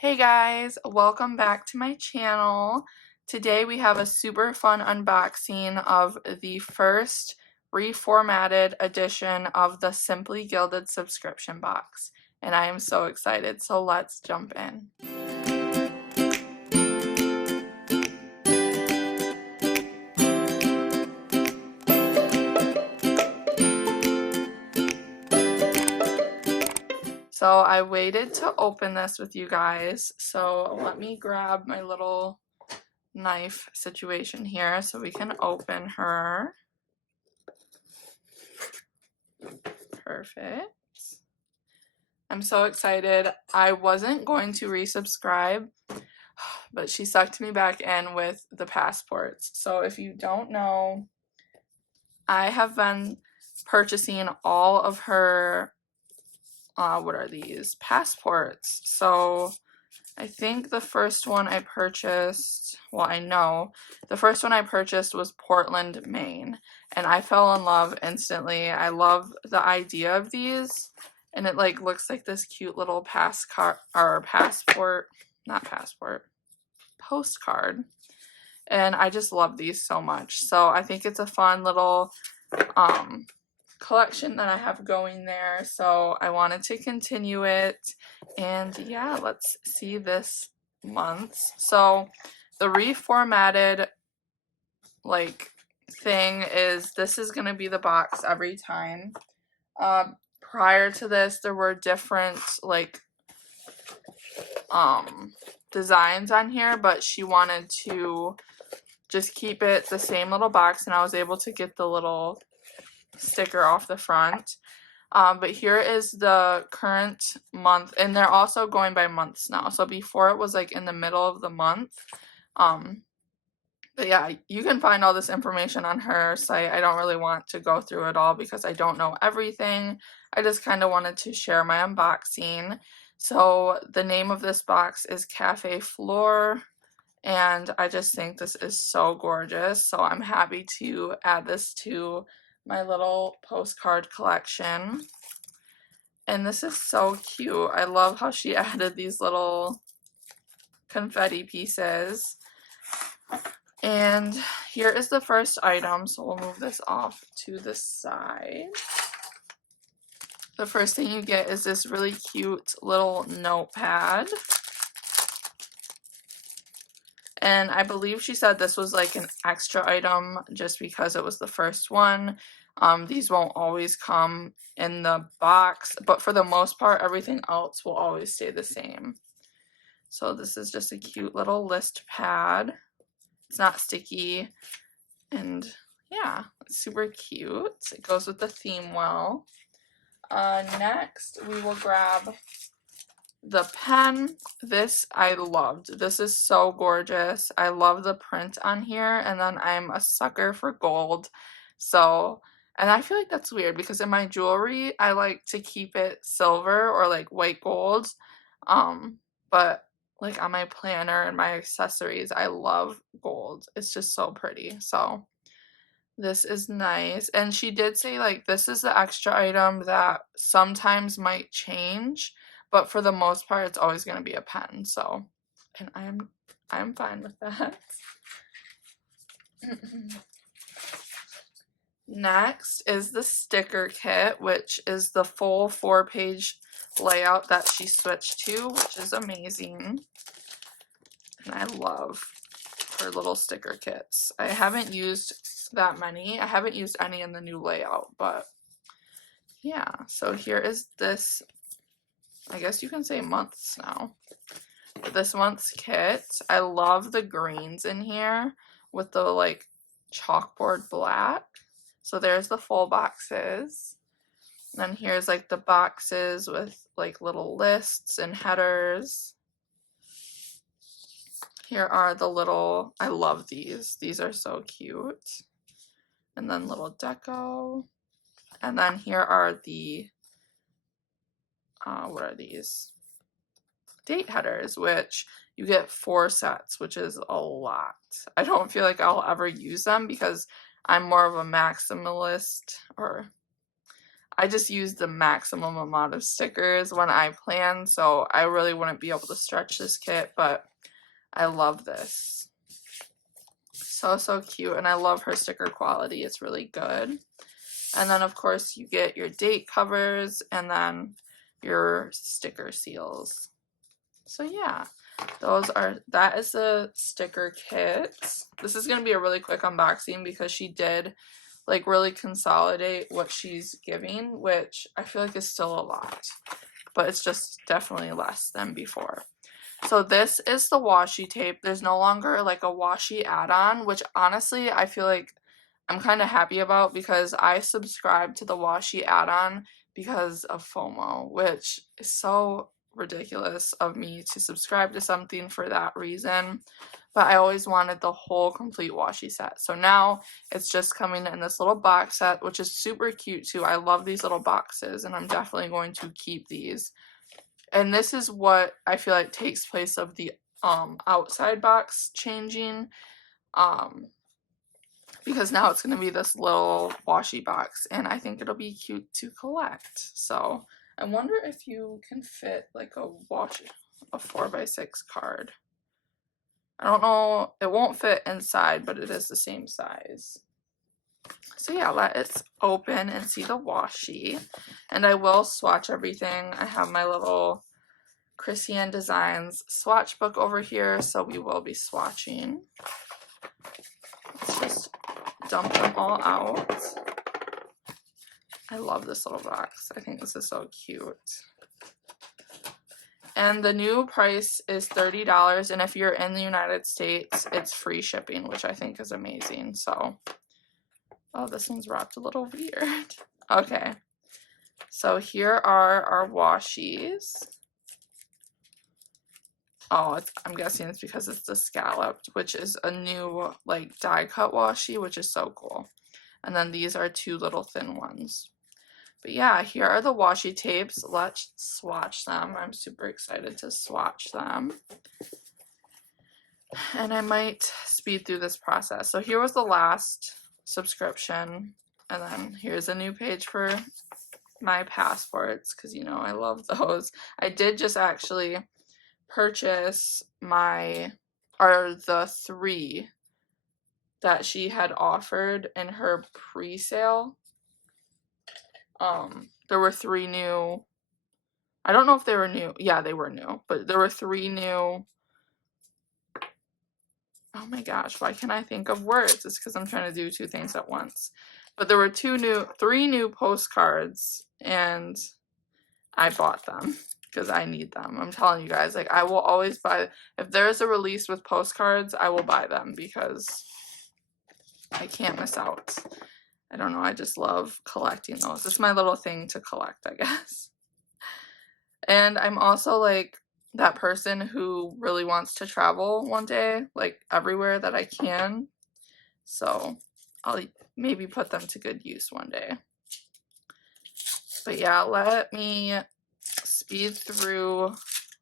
Hey guys, welcome back to my channel. Today we have a super fun unboxing of the first reformatted edition of the Simply Gilded subscription box, and I am so excited, so let's jump in. So I waited to open this with you guys, so let me grab my little knife situation here so we can open her. Perfect. I'm so excited. I wasn't going to resubscribe, but she sucked me back in with the passports. So if you don't know, I have been purchasing all of her, what are these? Passports. So I think the first one I purchased, well, I know, the first one I purchased was Portland, Maine, and I fell in love instantly. I love the idea of these, and it like looks like this cute little postcard, and I just love these so much. So I think it's a fun little collection that I have going there, so I wanted to continue it. And yeah, let's see this month's. So the reformatted like thing is, this is gonna be the box every time. Prior to this, there were different like designs on here, but she wanted to just keep it the same little box, and I was able to get the little sticker off the front. But here is the current month, and they're also going by months now. So before it was like in the middle of the month. But yeah, you can find all this information on her site. I don't really want to go through it all because I don't know everything. I just kind of wanted to share my unboxing. So the name of this box is Cafe Fleur, and I just think this is so gorgeous. So I'm happy to add this to my little postcard collection. And this is so cute. I love how she added these little confetti pieces. And here is the first item, so we'll move this off to the side. The first thing you get is this really cute little notepad. And I believe she said this was like an extra item just because it was the first one. These won't always come in the box, but for the most part, everything else will always stay the same. So this is just a cute little list pad. It's not sticky, and yeah, it's super cute. It goes with the theme well. Next, we will grab the pen. This I loved. This is so gorgeous. I love the print on here, and then I'm a sucker for gold. So, and I feel like that's weird because in my jewelry, I like to keep it silver or like white gold. But like on my planner and my accessories, I love gold. It's just so pretty. So this is nice. And she did say like this is the extra item that sometimes might change, but for the most part it's always going to be a pen. So, and I'm fine with that. Next is the sticker kit, which is the full 4-page layout that she switched to, which is amazing. And I love her little sticker kits. I haven't used that many. I haven't used any in the new layout, but yeah. So here is this, I guess you can say months now. This month's kit. I love the greens in here with the like chalkboard black. So there's the full boxes. And then here's like the boxes with like little lists and headers. Here are the little, I love these. These are so cute. And then little deco. And then here are the, what are these? Date headers, which you get 4 sets, which is a lot. I don't feel like I'll ever use them because I'm more of a maximalist, or I just use the maximum amount of stickers when I plan, so I really wouldn't be able to stretch this kit, but I love this. So cute, and I love her sticker quality. It's really good. And then, of course, you get your date covers and then your sticker seals. So yeah, that is the sticker kit. This is going to be a really quick unboxing because she did like really consolidate what she's giving, which I feel like is still a lot, but it's just definitely less than before. So this is the washi tape. There's no longer like a washi add-on, which honestly I feel like I'm kind of happy about because I subscribed to the washi add-on because of FOMO, which is so ridiculous of me to subscribe to something for that reason. But I always wanted the whole complete washi set. So now it's just coming in this little box set, which is super cute too. I love these little boxes and I'm definitely going to keep these. And this is what I feel like takes place of the outside box changing. Because now it's going to be this little washi box, and I think it'll be cute to collect. So I wonder if you can fit like a 4x6 card. I don't know, it won't fit inside, but it is the same size. So yeah, let's open and see the washi. And I will swatch everything. I have my little Christian Designs swatch book over here, so we will be swatching. Let's just dump them all out. I love this little box. I think this is so cute. And the new price is $30, and if you're in the United States, it's free shipping, which I think is amazing. So, oh, this one's wrapped a little weird. Okay, so here are our washies. Oh, I'm guessing it's because it's the scalloped, which is a new like die cut washi, which is so cool. And then these are two little thin ones. But yeah, here are the washi tapes. Let's swatch them. I'm super excited to swatch them. And I might speed through this process. So here was the last subscription. And then here's a new page for my passports, because you know I love those. I did just actually purchase the 3 that she had offered in her pre-sale. There were 3 new, I don't know if they were new, yeah, they were new, but there were 3 new, oh my gosh, why can't I think of words? It's because I'm trying to do 2 things at once. But there were 3 new postcards, and I bought them because I need them. I'm telling you guys, like, I will always buy, if there's a release with postcards, I will buy them because I can't miss out. I don't know, I just love collecting those. It's my little thing to collect, I guess. And I'm also like that person who really wants to travel one day, like everywhere that I can. So I'll maybe put them to good use one day. But yeah, let me speed through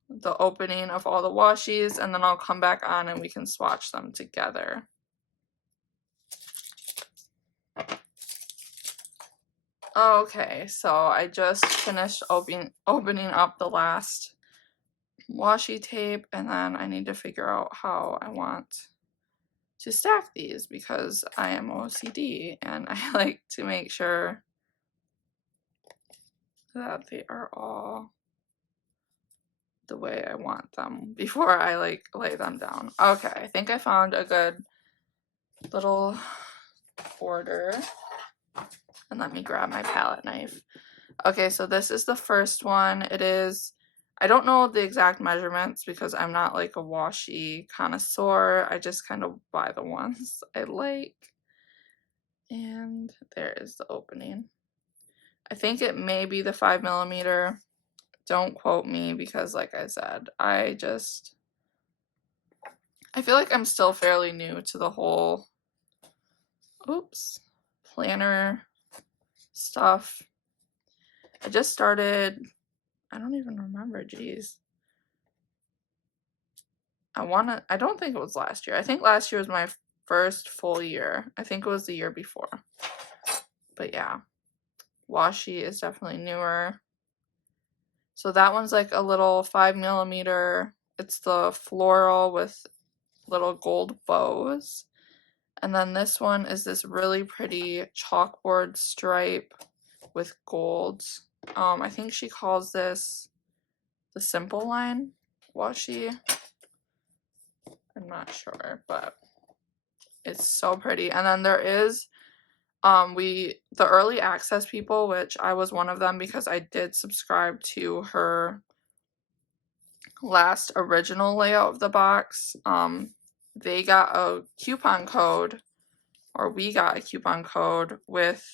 the opening of all the washies, and then I'll come back on and we can swatch them together. Okay, so I just finished opening up the last washi tape, and then I need to figure out how I want to stack these because I am OCD and I like to make sure that they are all the way I want them before I like lay them down. Okay, I think I found a good little order. And let me grab my palette knife. Okay, so this is the first one. It is, I don't know the exact measurements because I'm not like a washi connoisseur. I just kind of buy the ones I like. And there is the opening. I think it may be the 5mm. Don't quote me because like I said, I feel like I'm still fairly new to the whole, planner stuff. I just started, I don't even remember, geez. I don't think it was last year. I think last year was my first full year. I think it was the year before. But yeah. washi is definitely newer. So that one's like a little 5mm. It's the floral with little gold bows. And then this one is this really pretty chalkboard stripe with gold. I think she calls this the simple line washi. I'm not sure, but it's so pretty. And then there is the early access people, which I was one of them because I did subscribe to her last original layout of the box. They got a coupon code, or we got a coupon code with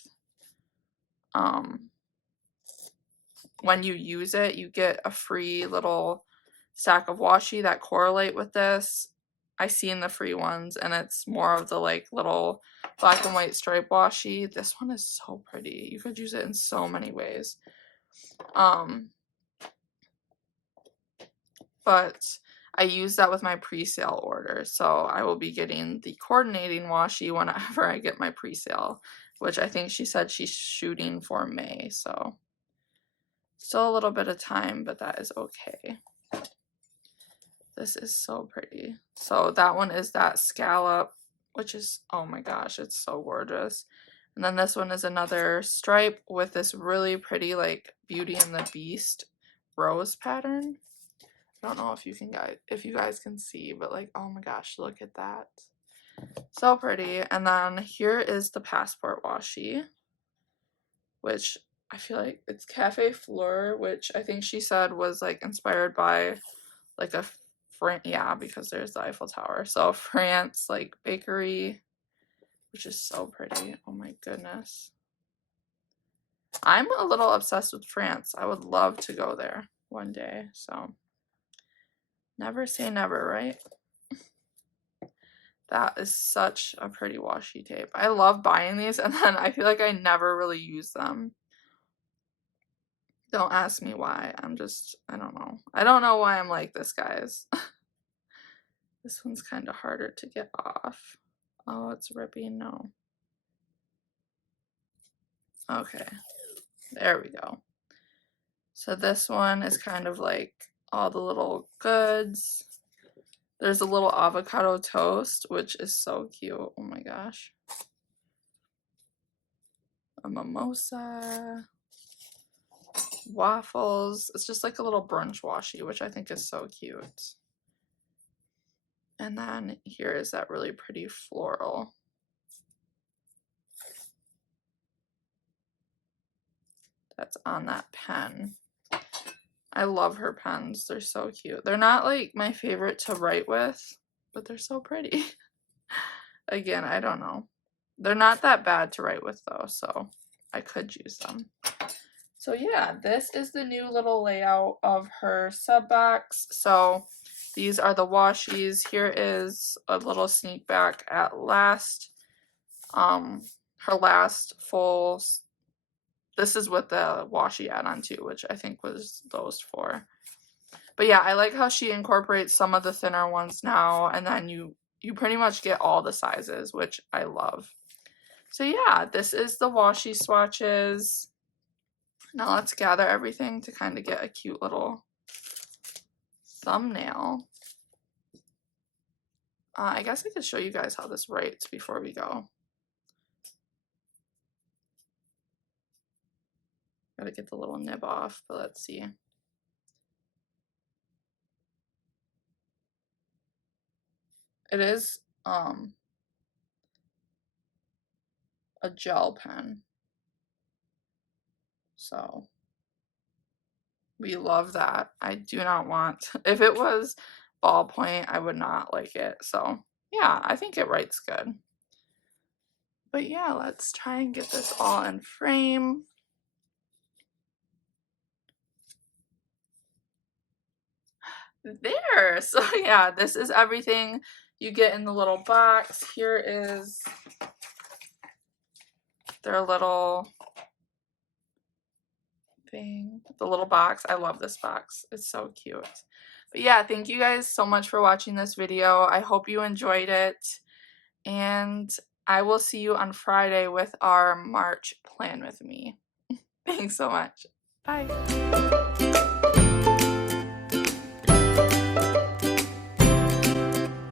when you use it, you get a free little stack of washi that correlate with this. I seen the free ones, and it's more of the like little black and white stripe washi. This one is so pretty. You could use it in so many ways. But I use that with my pre-sale order, so I will be getting the coordinating washi whenever I get my pre-sale, which I think she said she's shooting for May, so still a little bit of time, but that is okay. This is so pretty. So that one is that scallop, which is, oh my gosh, it's so gorgeous. And then this one is another stripe with this really pretty like Beauty and the Beast rose pattern. I don't know if you guys can see, but like, oh my gosh, look at that. So pretty. And then here is the passport washi, which I feel like it's Cafe Fleur, which I think she said was like inspired by like a yeah, because there's the Eiffel Tower. So France like bakery, which is so pretty. Oh my goodness. I'm a little obsessed with France. I would love to go there one day. So never say never, right? That is such a pretty washi tape. I love buying these, and then I feel like I never really use them. Don't ask me why. I don't know. I don't know why I'm like this, guys. This one's kind of harder to get off. Oh, it's ripping. No. Okay. There we go. So this one is kind of like all the little goods. There's a little avocado toast, which is so cute. Oh my gosh. A mimosa. Waffles. It's just like a little brunch washi, which I think is so cute. And then here is that really pretty floral. That's on that pen. I love her pens. They're so cute. They're not like my favorite to write with, but they're so pretty. Again, I don't know. They're not that bad to write with though, so I could use them. So yeah, this is the new little layout of her sub box. So these are the washis. Here is a little sneak back at last. Her last full, this is with the washi add-on too, which I think was those four. But yeah, I like how she incorporates some of the thinner ones now, and then you pretty much get all the sizes, which I love. So yeah, this is the washi swatches. Now let's gather everything to kind of get a cute little thumbnail. I guess I could show you guys how this writes before we go. Gotta get the little nib off, but let's see. It is a gel pen. So we love that. I do not want, if it was ballpoint, I would not like it. So yeah, I think it writes good. But yeah, let's try and get this all in frame. There. So yeah, this is everything you get in the little box. Here is their little thing, the little box. I love this box. It's so cute. But yeah, thank you guys so much for watching this video. I hope you enjoyed it, and I will see you on Friday with our March plan with me. Thanks so much. Bye.